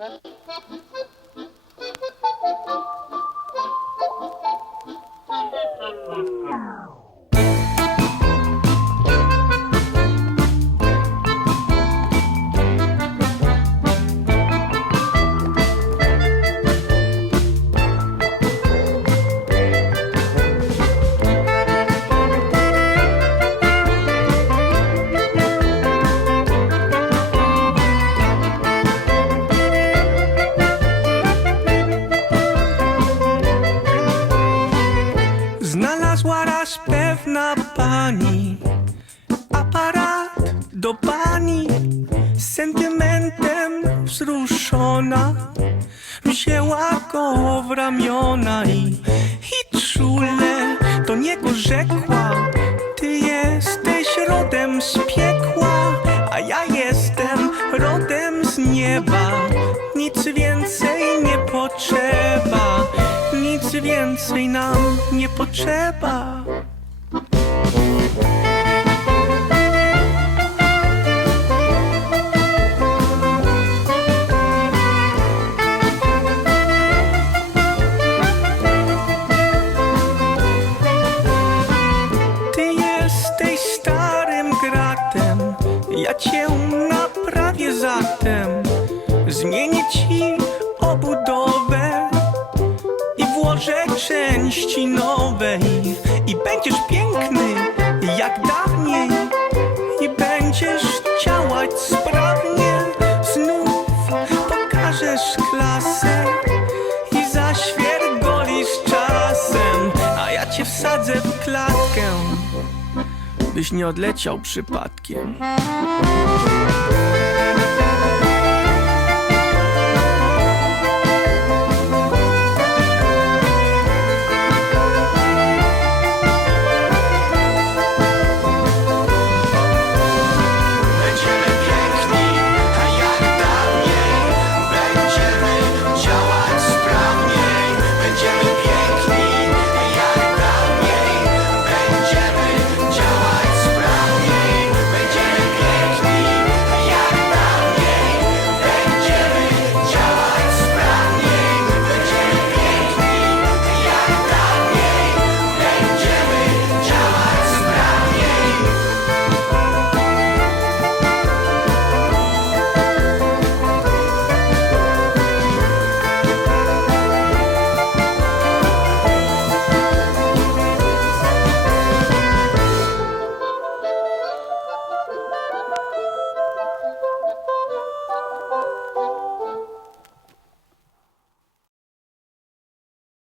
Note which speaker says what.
Speaker 1: Thank you. Znalazła pewna pani aparat do pani sentymentem wzruszona. Wzięła go w ramiona i, i czule do niego rzekła: Ty jesteś rodem z piekła, a ja jestem rodem z nieba. Nic więcej nie potrzeba, więcej nam nie potrzeba. Ja cię naprawię zatem. Zmienię ci obudowę części nowej. I będziesz piękny jak dawniej, i będziesz działać sprawnie. Znów pokażesz klasę i zaświergolisz czasem, a ja cię wsadzę w klatkę, byś nie odleciał przypadkiem.